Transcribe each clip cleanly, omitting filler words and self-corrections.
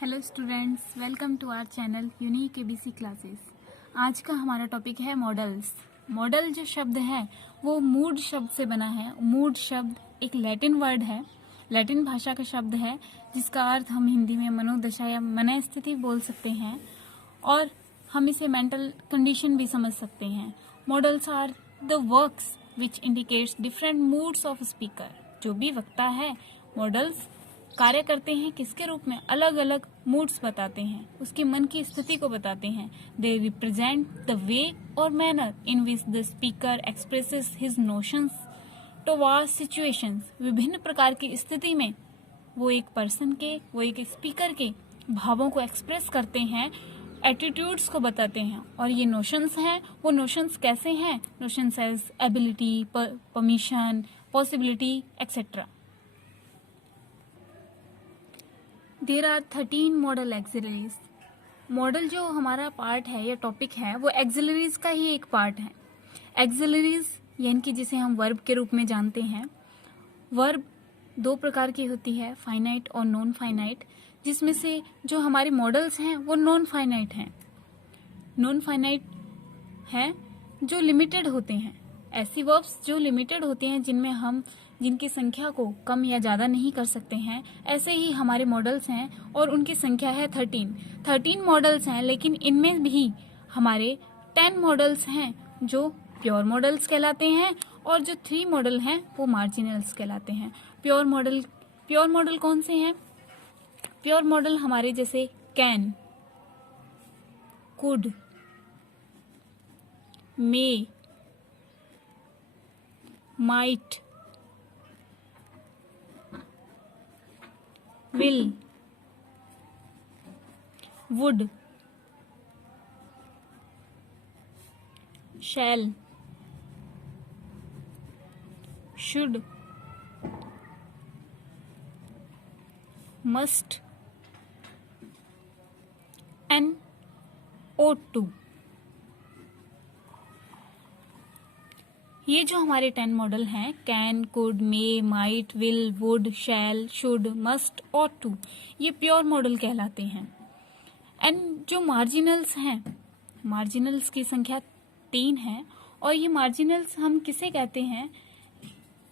Hello students, welcome to our channel unique ABC classes. आज का हमारा टॉपिक है मॉडल्स। मॉडल जो शब्द है वो मूड शब्द से बना है। मूड शब्द एक लैटिन वर्ड है, लैटिन भाषा का शब्द है, जिसका अर्थ हम हिंदी में मनोदशा या मन स्थिति बोल सकते हैं और हम इसे मेंटल कंडीशन भी समझ सकते हैं। Modals are the verbs which indicates different moods of speaker. जो भी वक्ता है, मॉडल्स कार्य करते हैं किसके रूप में? अलग अलग मूड्स बताते हैं, उसके मन की स्थिति को बताते हैं। दे रिप्रेजेंट द वे और manner in which the speaker expresses his notions towards situations. विभिन्न प्रकार की स्थिति में वो एक स्पीकर के भावों को एक्सप्रेस करते हैं, एटीट्यूड्स को बताते हैं। और ये नोशंस हैं, वो नोशंस कैसे हैं? Notions as ability, permission, possibility etcetera. There are 13 modal auxiliaries. Modal जो हमारा पार्ट है या टॉपिक है वो एक्सिलरीज का ही एक पार्ट है। एक्सिलरीज यानी कि जिसे हम वर्ब के रूप में जानते हैं। वर्ब दो प्रकार की होती है, फाइनाइट और नॉन फाइनाइट, जिसमें से जो हमारे मॉडल्स हैं वो नॉन फाइनाइट हैं। नॉन फाइनाइट हैं जो लिमिटेड होते हैं। ऐसी वर्ब्स जो लिमिटेड होते हैं, जिनकी संख्या को कम या ज्यादा नहीं कर सकते हैं, ऐसे ही हमारे मॉडल्स हैं और उनकी संख्या है 13 मॉडल्स हैं। लेकिन इनमें भी हमारे 10 मॉडल्स हैं जो प्योर मॉडल्स कहलाते हैं और जो 3 मॉडल हैं वो मार्जिनल्स कहलाते हैं। प्योर मॉडल कौन से हैं? प्योर मॉडल हमारे जैसे can, could, may, might, will, would, shall, should, must and ought to। ये जो हमारे 10 मॉडल हैं, can, could, may, might, will, would, shall, should, must, ought to, ये प्योर मॉडल कहलाते हैं। एंड जो मार्जिनल्स हैं, मार्जिनल्स की संख्या 3 है। और ये मार्जिनल्स हम किसे कहते हैं?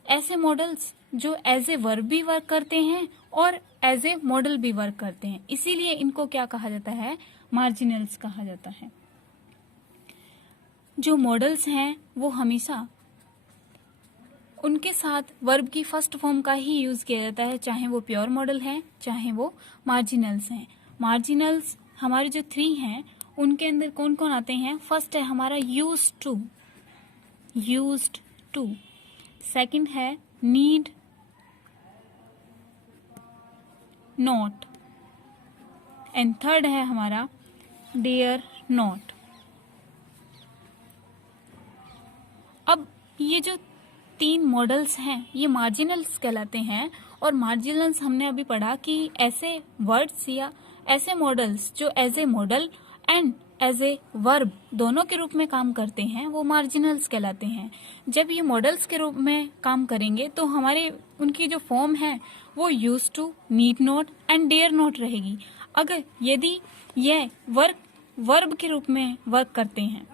ऐसे मॉडल्स जो एज ए वर्ब भी वर्क करते हैं और एज ए मॉडल भी वर्क करते हैं, इसीलिए इनको क्या कहा जाता है? मार्जिनल्स कहा जाता है। जो मॉडल्स हैं वो हमेशा उनके साथ वर्ब की फर्स्ट फॉर्म का ही यूज किया जाता है, चाहे वो प्योर मॉडल है चाहे वो मार्जिनल्स हैं। मार्जिनल्स हमारे जो 3 हैं उनके अंदर कौन कौन आते हैं? फर्स्ट है हमारा यूज्ड टू, सेकंड है नीड, नॉट, एंड थर्ड है हमारा डेयर नॉट। अब ये जो 3 मॉडल्स हैं ये मार्जिनल्स कहलाते हैं। और मार्जिनल्स हमने अभी पढ़ा कि ऐसे वर्ड्स या ऐसे मॉडल्स जो as a modal and as a verb दोनों के रूप में काम करते हैं वो मार्जिनल्स कहलाते हैं। जब ये मॉडल्स के रूप में काम करेंगे तो हमारे उनकी जो फॉर्म है वो use to, need not and dare not रहेगी। यदि यह वर्ब के रूप में वर्क करते हैं,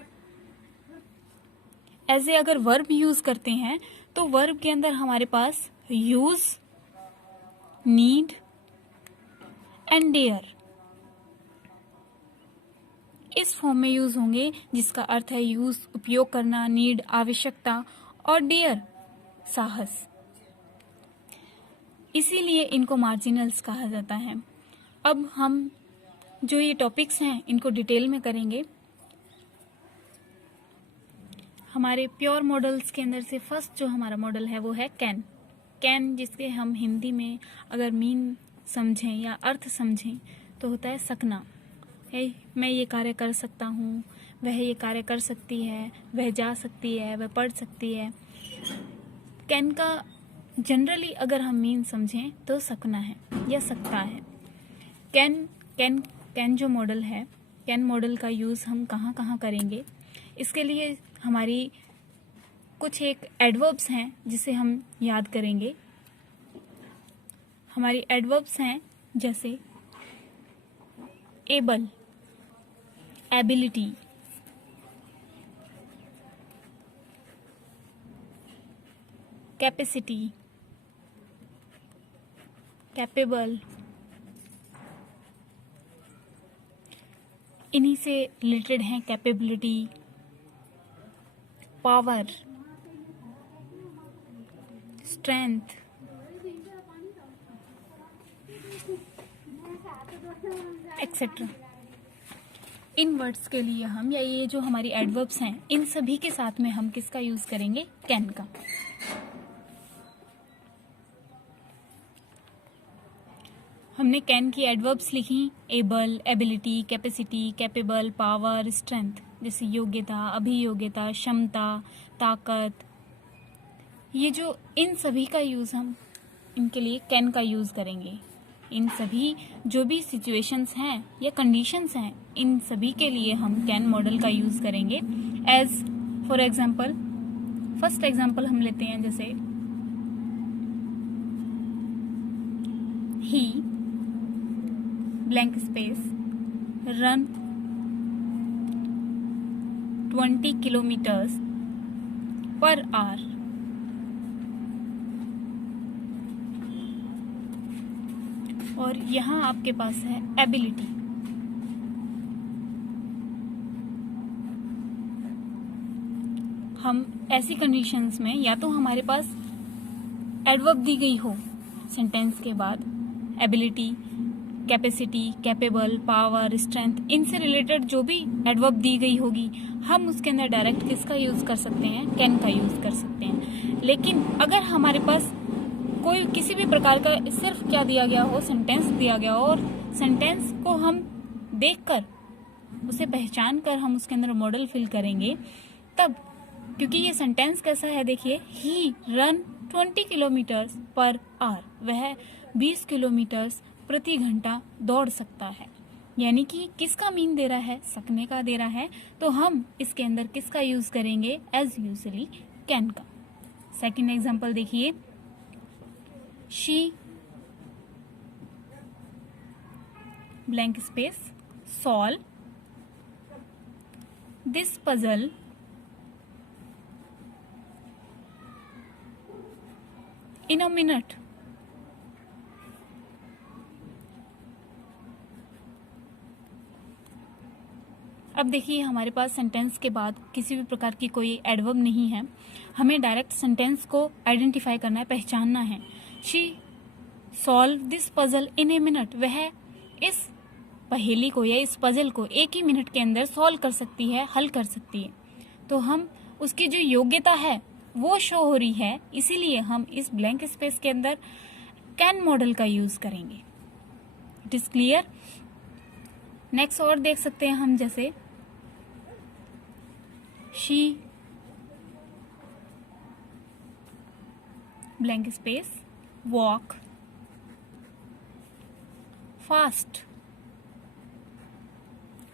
ऐसे अगर वर्ब यूज करते हैं तो वर्ब के अंदर हमारे पास यूज, नीड एंड डेयर इस फॉर्म में यूज होंगे, जिसका अर्थ है यूज उपयोग करना, नीड आवश्यकता और डेयर साहस। इसीलिए इनको मार्जिनल्स कहा जाता है। अब हम जो ये टॉपिक्स हैं इनको डिटेल में करेंगे। हमारे प्योर मॉडल्स के अंदर से फर्स्ट जो हमारा मॉडल है वो है कैन, जिसके हम हिंदी में अगर मीन समझें या अर्थ समझें तो होता है सकना। मैं ये कार्य कर सकता हूँ, वह ये कार्य कर सकती है, वह जा सकती है, वह पढ़ सकती है। कैन का जनरली अगर हम मीन समझें तो सकना है या सकता है। कैन जो मॉडल है, कैन मॉडल का यूज हम कहाँ कहाँ करेंगे? इसके लिए हमारी कुछ एक एडवर्ब्स हैं जिसे हम याद करेंगे। हमारी एडवर्ब्स हैं जैसे एबल, एबिलिटी, कैपेसिटी, कैपेबल, इन्हीं से रिलेटेड हैं कैपेबिलिटी, पावर, स्ट्रेंथ, एक्सेट्रा। इन वर्ड्स के लिए हम, या ये जो हमारी एडवर्ब्स हैं, इन सभी के साथ में हम किसका यूज करेंगे? कैन का। हमने कैन की एडवर्ब्स लिखी, able, ability, capacity, capable, power, strength, जैसे योग्यता, अभियोग्यता, क्षमता, ताकत। ये जो इन सभी का यूज हम इनके लिए कैन का यूज करेंगे। इन सभी जो भी सिचुएशंस हैं या कंडीशंस हैं, इन सभी के लिए हम कैन मॉडल का यूज करेंगे। As for example, first example हम लेते हैं, जैसे ही blank space run 20 kilometres per hour. और यहां आपके पास है एबिलिटी। हम ऐसी कंडीशंस में या तो हमारे पास एडवर्ब दी गई हो सेंटेंस के बाद, ability, capacity, capable, power, strength, इनसे रिलेटेड जो भी एडवर्ब दी गई होगी, हम उसके अंदर डायरेक्ट किसका यूज कर सकते हैं? कैन का यूज कर सकते हैं। लेकिन अगर हमारे पास कोई किसी भी प्रकार का सिर्फ क्या दिया गया हो, सेंटेंस दिया गया हो, और सेंटेंस को हम देखकर उसे पहचान कर हम उसके अंदर मॉडल फिल करेंगे, तब, क्योंकि ये सेंटेंस कैसा है, देखिए, ही रन 20 किलोमीटर्स पर आवर, वह 20 किलोमीटर्स प्रति घंटा दौड़ सकता है। यानी कि किसका मीन दे रहा है? सकने का दे रहा है। तो हम इसके अंदर किसका यूज करेंगे? एज यूजुअली कैन का। सेकंड एग्जांपल देखिए, she blank space solve this puzzle in a minute. अब देखिए, हमारे पास सेंटेंस के बाद किसी भी प्रकार की कोई एडवर्ब नहीं है, हमें डायरेक्ट सेंटेंस को आइडेंटिफाई करना है, पहचानना है। She solve this puzzle in a minute, वह इस पहेली को या इस पजल को एक ही मिनट के अंदर सॉल्व कर सकती है, हल कर सकती है। तो हम उसकी जो योग्यता है वो शो हो रही है, इसीलिए हम इस ब्लैंक स्पेस के अंदर कैन मॉडल का यूज करेंगे। It is clear. नेक्स्ट और देख सकते हैं हम, जैसे she blank space walk fast,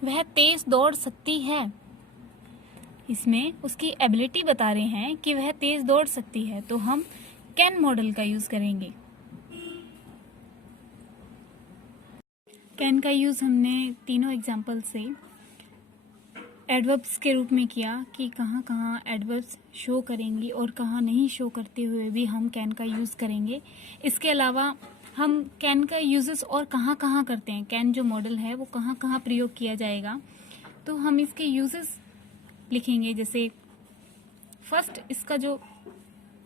वह तेज दौड़ सकती है। इसमें उसकी एबिलिटी बता रहे हैं कि वह तेज दौड़ सकती है, तो हम कैन मॉडल का यूज करेंगे। कैन का यूज हमने तीनों एग्जाम्पल से एडवर्ब्स के रूप में किया कि कहाँ कहाँ एडवर्ब्स शो करेंगी और कहाँ नहीं शो करते हुए भी हम कैन का यूज करेंगे। इसके अलावा हम कैन का यूजेस और कहाँ कहाँ करते हैं, कैन जो मॉडल है वो कहाँ कहाँ प्रयोग किया जाएगा, तो हम इसके यूजेस लिखेंगे। जैसे फर्स्ट, इसका जो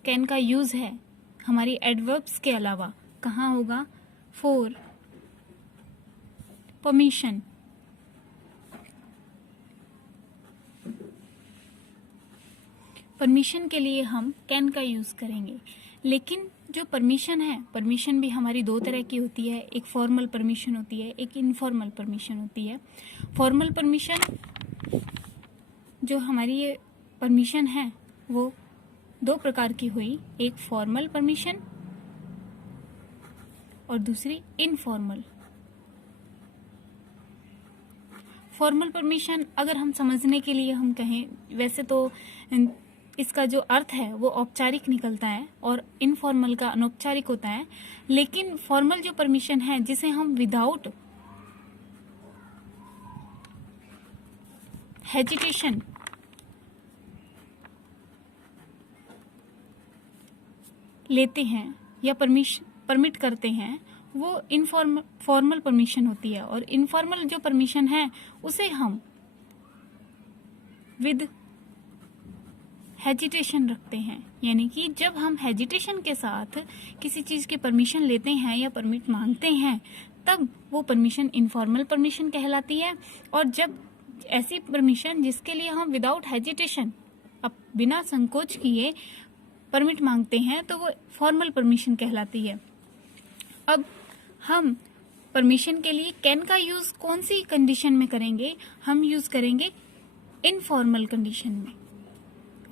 कैन का यूज है हमारी एडवर्ब्स के अलावा कहाँ होगा? फॉर परमिशन, परमिशन के लिए हम कैन का यूज करेंगे। लेकिन जो परमिशन है, परमिशन भी हमारी दो तरह की होती है, एक फॉर्मल परमिशन होती है, एक इनफॉर्मल परमिशन होती है। फॉर्मल परमिशन, जो हमारी ये परमिशन है वो दो प्रकार की हुई, एक फॉर्मल परमिशन और दूसरी इनफॉर्मल। फॉर्मल परमिशन अगर हम समझने के लिए हम कहें, वैसे तो इसका जो अर्थ है वो औपचारिक निकलता है और इनफॉर्मल का अनौपचारिक होता है। लेकिन फॉर्मल जो परमिशन है, जिसे हम विदाउट हेजिटेशन लेते हैं या परमिट करते हैं वो फॉर्मल परमिशन होती है, और इनफॉर्मल जो परमिशन है उसे हम विद हेजिटेशन रखते हैं। यानी कि जब हम हेजिटेशन के साथ किसी चीज की परमिशन लेते हैं या परमिट मांगते हैं तब वो परमिशन इनफॉर्मल परमिशन कहलाती है, और जब ऐसी परमिशन जिसके लिए हम विदाउट हेजिटेशन अब बिना संकोच किए परमिट मांगते हैं तो वो फॉर्मल परमिशन कहलाती है। अब हम परमिशन के लिए कैन का यूज कौन सी कंडीशन में करेंगे? हम यूज करेंगे इनफॉर्मल कंडीशन में।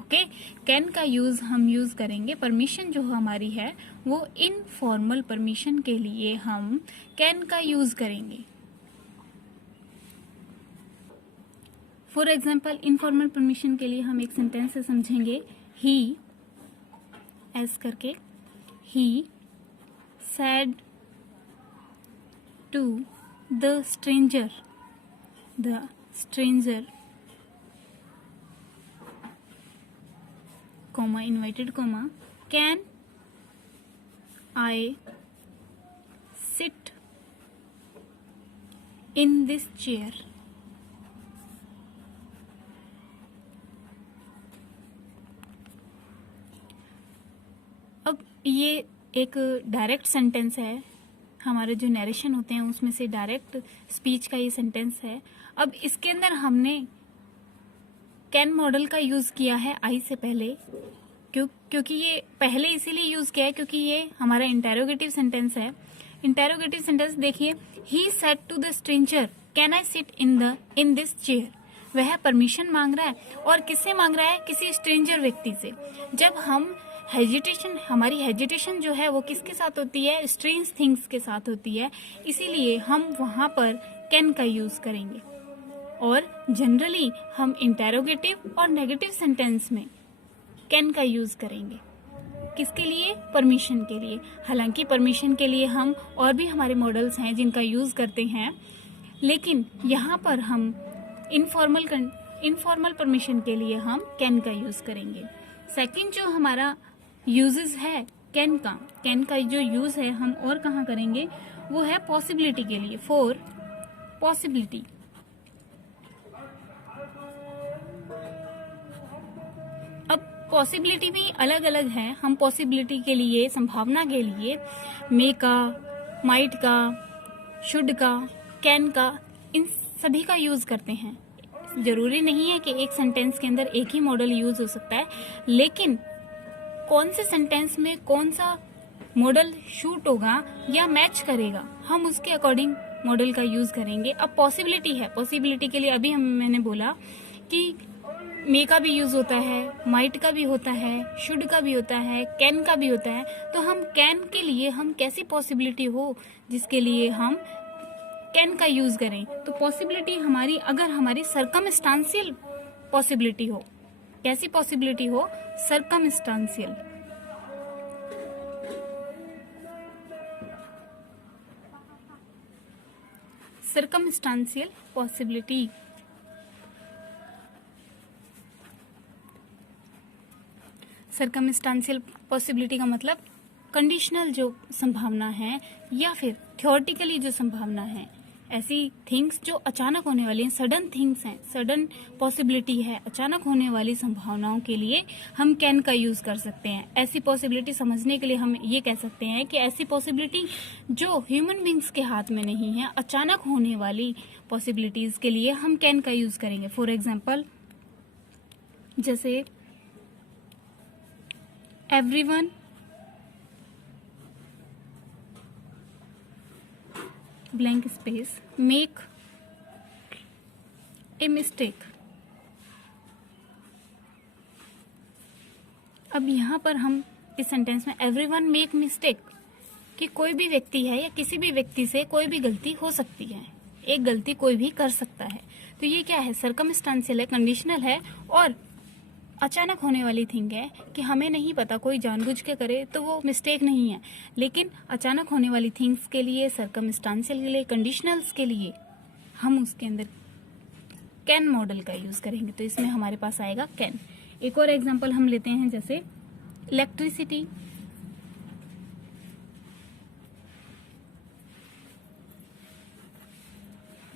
ओके, कैन का यूज हम यूज करेंगे, परमिशन जो हमारी है वो इनफॉर्मल परमिशन के लिए हम कैन का यूज करेंगे। फॉर एग्जाम्पल, इनफॉर्मल परमिशन के लिए हम एक सेंटेंस से समझेंगे, ही ऐस करके, ही said to the stranger, comma invited comma, can I sit in this chair? अब ये एक डायरेक्ट सेंटेंस है, हमारे जो नरेशन होते हैं उसमें से डायरेक्ट स्पीच का ये सेंटेंस है। अब इसके अंदर हमने कैन मॉडल का यूज किया है आई से पहले, क्योंकि ये पहले इसीलिए यूज किया है क्योंकि ये हमारा इंटेरोगेटिव सेंटेंस है। इंटेरोगेटिव सेंटेंस देखिए, he said to the stranger can I sit in this chair. वह परमिशन मांग रहा है, और किससे मांग रहा है? किसी स्ट्रेंजर व्यक्ति से। जब हम हेजिटेशन, हमारी हेजिटेशन जो है वो किसके साथ होती है? स्ट्रेंज थिंग्स के साथ होती है, इसीलिए हम वहां पर कैन का यूज करेंगे। और जनरली हम इंटेरोगेटिव और नेगेटिव सेंटेंस में कैन का यूज करेंगे। किसके लिए? परमिशन के लिए। हालांकि परमिशन के लिए हम और भी हमारे मॉडल्स हैं जिनका यूज करते हैं, लेकिन यहाँ पर हम इनफॉर्मल परमिशन के लिए हम कैन का यूज करेंगे। सेकंड जो हमारा यूजेस है कैन का जो यूज है हम और कहाँ करेंगे? वो है पॉसिबिलिटी के लिए, फॉर पॉसिबिलिटी। अब पॉसिबिलिटी भी अलग अलग है। हम पॉसिबिलिटी के लिए, संभावना के लिए मे का, माइट का, शुड का, कैन का, इन सभी का यूज करते हैं। जरूरी नहीं है कि एक सेंटेंस के अंदर एक ही मॉडल यूज हो सकता है, लेकिन कौन से सेंटेंस में कौन सा मॉडल शूट होगा या मैच करेगा, हम उसके अकॉर्डिंग मॉडल का यूज करेंगे। अब पॉसिबिलिटी है, पॉसिबिलिटी के लिए अभी मैंने बोला कि मे का भी यूज होता है, माइट का भी होता है, शुड का भी होता है, कैन का भी होता है। तो हम कैन के लिए हम कैसी पॉसिबिलिटी हो जिसके लिए हम कैन का यूज करें? तो पॉसिबिलिटी हमारी, अगर हमारी सर्कमस्टांशियल पॉसिबिलिटी हो, कैसी पॉसिबिलिटी हो? Circumstantial. Circumstantial possibility. Circumstantial possibility का मतलब कंडीशनल जो संभावना है या फिर थ्योरेटिकली जो संभावना है, ऐसी थिंग्स जो अचानक होने वाली हैं, सडन थिंग्स हैं, सडन पॉसिबिलिटी है, अचानक होने वाली संभावनाओं के लिए हम कैन का यूज कर सकते हैं। ऐसी पॉसिबिलिटी समझने के लिए हम ये कह सकते हैं कि ऐसी पॉसिबिलिटी जो ह्यूमन बींग्स के हाथ में नहीं है, अचानक होने वाली पॉसिबिलिटीज के लिए हम कैन का यूज करेंगे। फॉर एग्जाम्पल, जैसे everyone blank space make a mistake. अब यहां पर हम इस सेंटेंस में एवरीवन मेक मिस्टेक कि कोई भी व्यक्ति है या किसी भी व्यक्ति से कोई भी गलती हो सकती है, एक गलती कोई भी कर सकता है। तो ये क्या है? सर्कमस्टांशियल है, कंडीशनल है और अचानक होने वाली थिंग है कि हमें नहीं पता, कोई जानबूझ के करे तो वो मिस्टेक नहीं है, लेकिन अचानक होने वाली थिंग्स के लिए, सर्कमस्टांशियल के लिए, कंडीशनल्स के लिए हम उसके अंदर कैन मॉडल का यूज करेंगे। तो इसमें हमारे पास आएगा कैन। एक और एग्जांपल हम लेते हैं, जैसे electricity,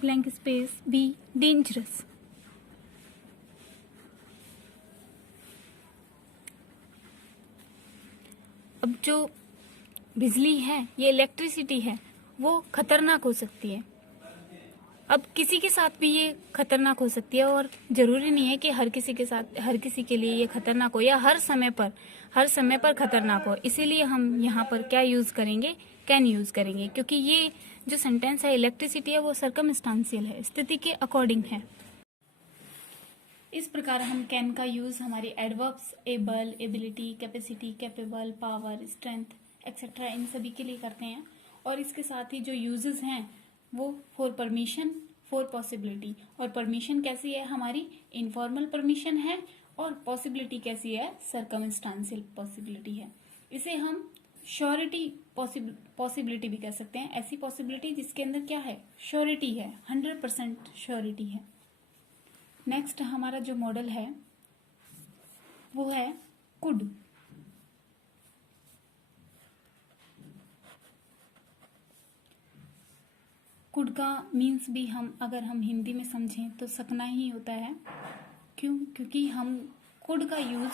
blank space be, dangerous. अब जो बिजली है, ये इलेक्ट्रिसिटी है, वो खतरनाक हो सकती है। अब किसी के साथ भी ये खतरनाक हो सकती है, और जरूरी नहीं है कि हर किसी के साथ, हर किसी के लिए ये खतरनाक हो या हर समय पर खतरनाक हो। इसीलिए हम यहाँ पर क्या यूज करेंगे, कैन यूज करेंगे, क्योंकि ये जो सेंटेंस है इलेक्ट्रिसिटी है वो सर्कमस्टांशियल है, स्थिति के अकॉर्डिंग है। इस प्रकार हम कैन का यूज हमारी adverbs able, ability, capacity, capable, power, strength etcetera इन सभी के लिए करते हैं। और इसके साथ ही जो यूजेस हैं वो फॉर परमिशन, फॉर पॉसिबिलिटी। और परमिशन कैसी है हमारी, इनफॉर्मल परमिशन है, और पॉसिबिलिटी कैसी है, सर्कमस्टांशियल पॉसिबिलिटी है। इसे हम श्योरिटी पॉसिबिलिटी भी कह सकते हैं, ऐसी पॉसिबिलिटी जिसके अंदर क्या है, श्योरिटी है, 100% श्योरिटी है। नेक्स्ट हमारा जो मॉडल है वो है कुड। कुड का मीन्स भी अगर हम हिंदी में समझें तो सकना ही होता है। क्यों? क्योंकि हम कुड का यूज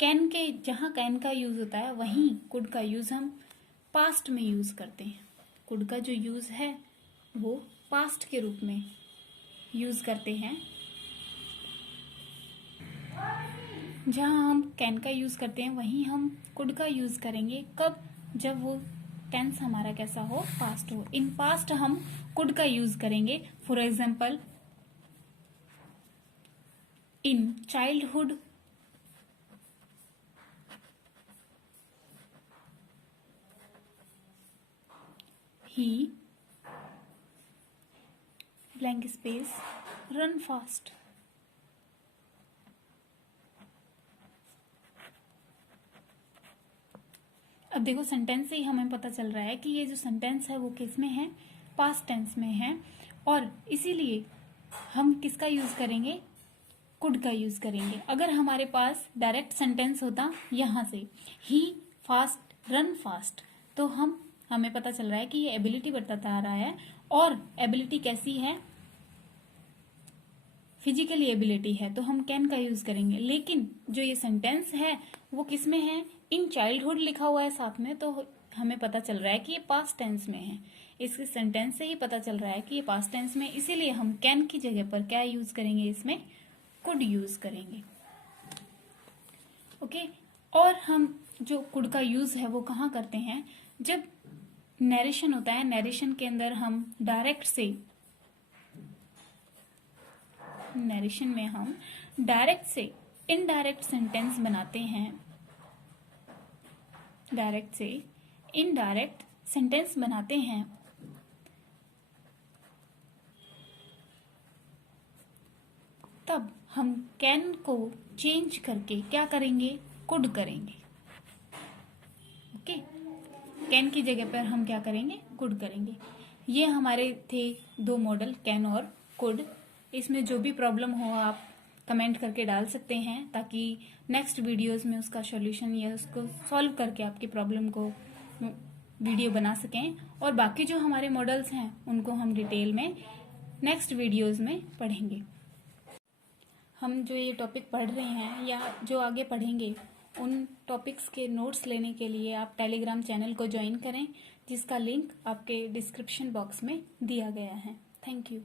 कैन के, जहां कैन का यूज होता है वहीं कुड का यूज हम पास्ट में यूज करते हैं। कुड का जो यूज है वो पास्ट के रूप में यूज करते हैं। जहां हम कैन का यूज करते हैं वहीं हम कुड का यूज करेंगे। कब? जब वो टेंस हमारा कैसा हो, पास्ट हो। इन पास्ट हम कुड का यूज करेंगे। For example, in childhood, he blank space run fast. अब देखो सेंटेंस से ही हमें पता चल रहा है कि ये जो सेंटेंस है वो किस में है, पास्ट टेंस में है। और इसीलिए हम किसका यूज करेंगे, कुड का यूज करेंगे। अगर हमारे पास डायरेक्ट सेंटेंस होता यहां से, ही फास्ट रन फास्ट, तो हमें पता चल रहा है कि ये एबिलिटी बताता आ रहा है। और एबिलिटी कैसी है, फिजिकली एबिलिटी है, तो हम कैन का यूज करेंगे। लेकिन जो ये सेंटेंस है वो किस में है, इन चाइल्डहुड लिखा हुआ है साथ में, तो हमें पता चल रहा है कि ये पास्ट टेंस में है। इस सेंटेंस से ही पता चल रहा है कि ये पास्ट टेंस में, इसीलिए हम कैन की जगह पर क्या यूज करेंगे, इसमें कुड यूज करेंगे। ओके। और हम जो कुड का यूज है वो कहाँ करते हैं, जब नरेशन होता है, नरेशन के अंदर हम नरेशन में हम डायरेक्ट से इनडायरेक्ट सेंटेंस बनाते हैं, डायरेक्ट से इनडायरेक्ट सेंटेंस बनाते हैं, तब हम कैन को चेंज करके क्या करेंगे, कुड करेंगे। ओके, कैन की जगह पर हम क्या करेंगे, कुड करेंगे। ये हमारे थे दो मॉडल, कैन और कुड। इसमें जो भी प्रॉब्लम हो आप कमेंट करके डाल सकते हैं, ताकि नेक्स्ट वीडियोस में उसका सॉल्यूशन या उसको सॉल्व करके आपकी प्रॉब्लम को वीडियो बना सकें। और बाकी जो हमारे मॉडल्स हैं उनको हम डिटेल में नेक्स्ट वीडियोस में पढ़ेंगे। हम जो ये टॉपिक पढ़ रहे हैं या जो आगे पढ़ेंगे, उन टॉपिक्स के नोट्स लेने के लिए आप टेलीग्राम चैनल को ज्वाइन करें, जिसका लिंक आपके डिस्क्रिप्शन बॉक्स में दिया गया है। Thank you.